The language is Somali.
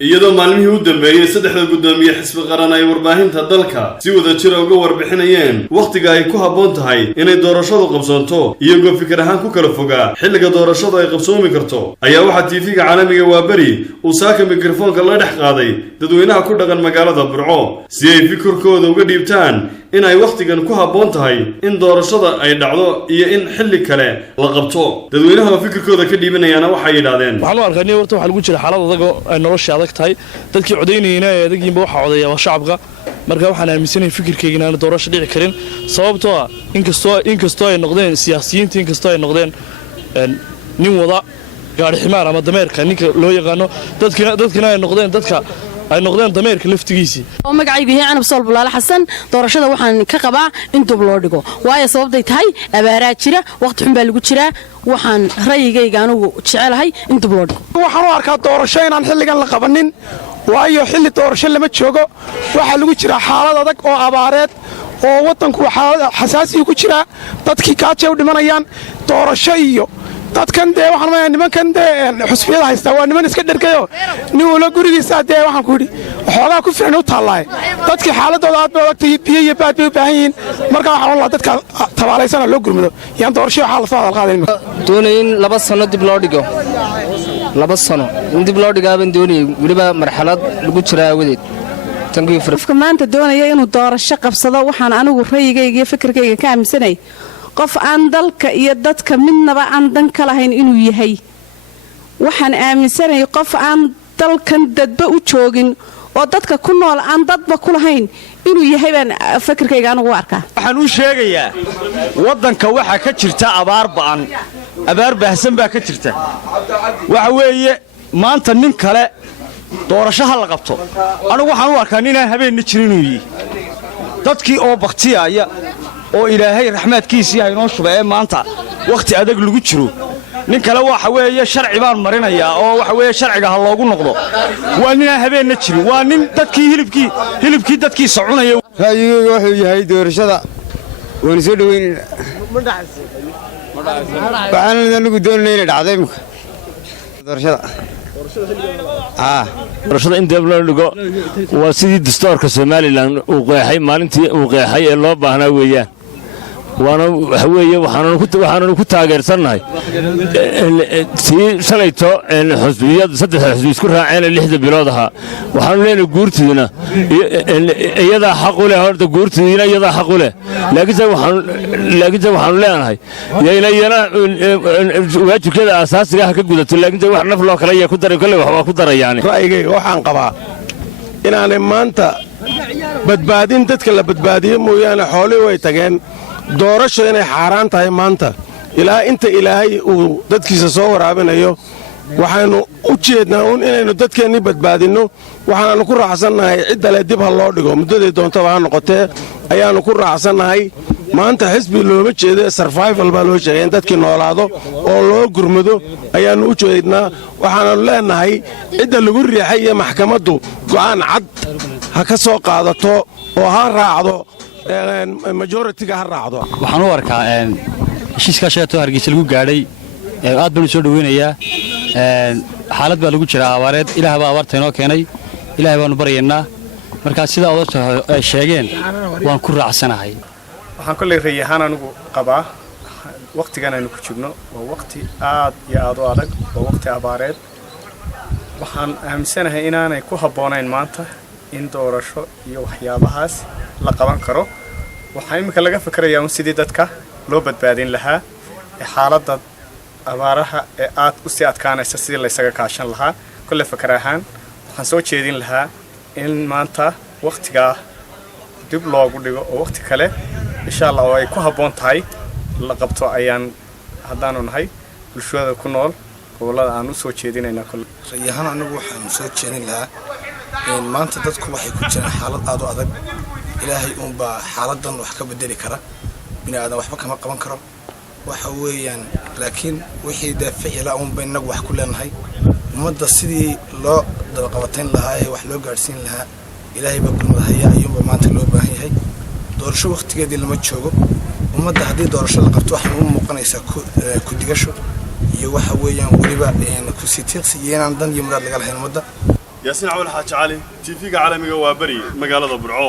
iyadoo maalmihii u dambeeyay saddexda gudoomiye xisbi qaran ay warbaahinta dalka si wada jir uga warbixinayeen waqtiga ay ku habboon tahay inay doorashadu qabsoonto iyagoo fikir ahaan ku kala fogaa xilliga doorashadu ay qabsoomi karto ayaa waxaa TV-ga caalamiga Waabari uu saaka mikrofoonka la dhex qaaday dadweynaha ku dhaqan magaalada Burco si ay fikirkooda uga dhiibtaan in ay waqtigan ku habboon tahay in doorashada ay dhacdo iyo in xilli kale la qabto dadweynaha fikirkooda ka dhiibanayana waxay yiraahdeen waxaan u arkaa horta waxa lagu jira xaalad adag oo ay nolosha adag tahay dadkii codeynayna ee adagiinba waxa codeeya waa shacabka marka waxaan aaminsanahay fikirkayga inaan doorasho dhici karin sababtoo ah inkastoo ay noqdeen siyaasiyiinta inkastoo ay noqdeen nin wada gaari ximaar ama dameerka ninka loo yaqaano dadkina ay noqdeen dadka ay noqdeen dameerka laftigiisii oo magacaygu yahay Canab Sool Bulaale Xasan doorashada waxaan ka qabaa in dub loo dhigo waayo sababtay tahay abaara jira waqti xun baa lagu jiraa waxaan ra'yigayga anigu jecelahay in dub loo dhigo waxaan u arkaa doorasho inaan xilligan la qabanin waayo xilli doorasho lama joogo waxa lagu jira xaalad adag oo abaareed oo wadanku xasaasi ku jira dadkii kaaje u dhimanayaan doorasho iyo dadkan dee waxaan ma nimankan dee xusbiyada haysta waa niman iska dharkayo nin wala gurigiisa dee waxaan ku yiri xoogaa ku fiican u taalaay dadkii xaaladooda aad bay waqti biyo iyo baad bay u baahan yihiin marka waxaan la dadka tabaalaysan loo gurmado yaan doorasho xaalad faadal qaaday doonayn 2 sano dib loo dhigo 2 sano in dib loo dhigaaban doonay waliba marxalad lagu jiraa wadeed qofka maanta doonaya inuu doorasho qabsado waxaan anigu ra'yigayga iyo fikirkayga ka aaminsanay qof aan dalka iyo dadka midnaba aan dan ka lahayn inuu yahay waxaan aaminsanahay qof aan dalkan dadba u joogin oo dadka ku nool aan dadba ku lahayn inuu yahay baan fikirkayga anigu arkaa waxaan u sheegayaa wadanka waxa ka jirta abaar baahsan baa ka jirta waxa weeye maanta nin kale doorashaha la qabto anigu waxaan u arkaa inaan habeen jirin inuu yahay dadkii oo baqtiyaya oo ilaahay raxmaadkiisa ay noo shubay maanta waqti adag lagu jiro nin kale waxa weeye sharci baan marinayaa oo waxa weeye sharciga ha loogu noqdo waa nin habeen jirin waa nin dadkii hilibkii dadkii soconaya ra'yigaygu wuxuu yahay doorashada waan soo dhaweyn waxaan anigu doonaynaa inay dhacdo imika doorashada in dib loo dhigo waa sidii dastuurka Soomaaliland uu qeexay maalintii uu qeexay ee loo baahnaa weeyaan waxa weeye waxaanu ku taageersanahay si shalayto xusbiyada saddex xusbi isku raaceen 6 bilood aha waxaanu leenahay guurtiina iyada xaq u leh horta guurtiina iyada xaq u leh laakiin waxaanu leenahay yana waajibkeeda asaasiga ah ka gudato laakiin wax naf loo kala yahay ku daray kale wax ku darayaan ra'yigayga waxaan qabaa inaanay maanta badbaadin dadka la badbaadiyo mooyaane xoolihii way tageen doorasho inay xaaraan tahay maanta ilaa inta ilaahay uu dadkiisa soo waraabinayo waxaanu u jeednaa inaynu dadkeennii badbaadinno waxaanu ku raacsannahay ciddale dib ha loo dhigo muddaday doontaba ha noqotee ayaannu ku raacsannahay maanta xisbi looma jeedo sarvival baa loo sheegay in dadkii noolaado oo loo gurmado ayaannu u jeednaa waxaananu leennahay cidda lagu riixay iyo maxkamaddu go'aan cad ha ka soo qaadato oo ha raacdo majoritiga ha raacdo waxaan u arkaa heshiiska sheegto Hargeysa lagu gaadhay aad baan soo dhaweynayaa xaalad baa lagu jira abaareed ilaahay baa abaarta inoo keenay ilaahay baanu baryaynaa marka sida ay sheegeen waan ku raacsanahay waxaan kulay riyahan anigu qabaa waqtigan aynu ku jirno waa waqti aad iyo aad u adag waa waqti abaareed waxaan aaminsanahay inaanay ku habboonayn maanta in doorasho iyo waxyaabahaas la qaban karo waxaa imika laga fikirayaa sidii dadka loo badbaadin lahaa ee xaaladda abaaraha ee aad u sii adkaanaysa sidii la isaga kaashan lahaa kulle fikir ahaan waxaan soo jeedin lahaa in maanta waqtigaa dib loogu dhigo oo waqti kale insha Allah oo ay ku habboon tahay la qabto ayaan haddaanu nahay bulshada ku nool gobolada aan u soo jeedinaynaa kulle riyahan anigu waxaan soo jeedin lahaa in maanta dadku waxay ku jiraan xaalad aad u adag ilaahay baa xaaladan wax ka bedeli kara bini'aadan waxba kama qaban karo waxa weeyaan laakiin wixii daaficila bay inagu wax ku leenahay ummadda sidii loo daba qabatayn lahaa ee wax loo gaadhsiin lahaa ilaahay baa gurmadahaya ayuunba maanta loo baahan yahay doorasho waqtigeedii lama joogo ummadda haddii doorasho la qabto waxay u muuqanaysaa ku digasho iyo waxa weeyaan weliba ku sii tiiqsi iyo inaan dan iyo muraad laga lahayn ummadda yaasiin cawal xaaji cali TV-ga caalamiga waa bari magaalada Burco.